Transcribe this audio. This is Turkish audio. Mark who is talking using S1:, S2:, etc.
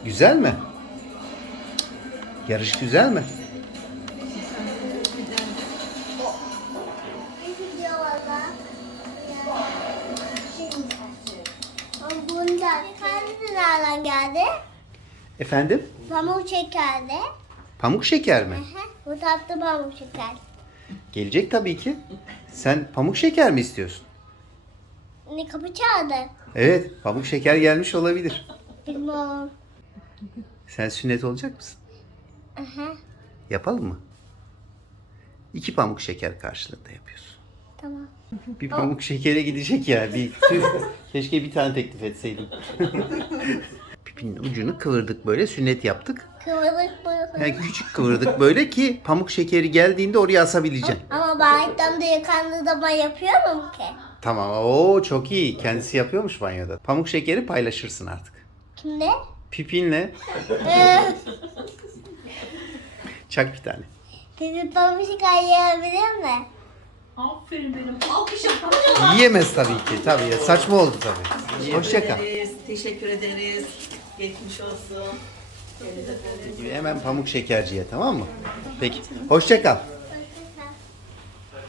S1: Güzel mi? Yarış güzel mi?
S2: Bunda şekerli nereden geldi?
S1: Efendim?
S2: Pamuk şekerli.
S1: Pamuk şeker mi?
S2: Bu tatlı pamuk şeker.
S1: Gelecek tabii ki. Sen pamuk şeker mi istiyorsun?
S2: Ne kapı çaldı?
S1: Evet, pamuk şeker gelmiş olabilir.
S2: Bilmem.
S1: Sen sünnet olacak mısın? Yapalım mı? 2 pamuk şeker karşılığında yapıyorsun.
S2: Tamam.
S1: Bir pamuk şekere gidecek ya. Tüh, keşke bir tane teklif etseydim. Pipinin ucunu kıvırdık böyle, sünnet yaptık.
S2: Kıvırcık bu.
S1: Yani küçük kıvırdık böyle ki pamuk şekeri geldiğinde oraya asabileceksin.
S2: Ama banyodan da yıkandığı zaman yapıyor mu ki?
S1: Tamam, o çok iyi. Kendisi yapıyormuş banyoda. Pamuk şekeri paylaşırsın artık.
S2: Kimde?
S1: Pipinle çak bir tane.
S2: Pipi pamuk şeker yiyebilir mi?
S3: Aferin benim. Alkış yap. Kocaman.
S1: Yiyemez tabii ki. Tabii ya. Saçma oldu tabii. Hoşça kal.
S3: Teşekkür ederiz. Geçmiş olsun.
S1: Hemen pamuk şekerciye, tamam mı? Peki. Hoşça kal.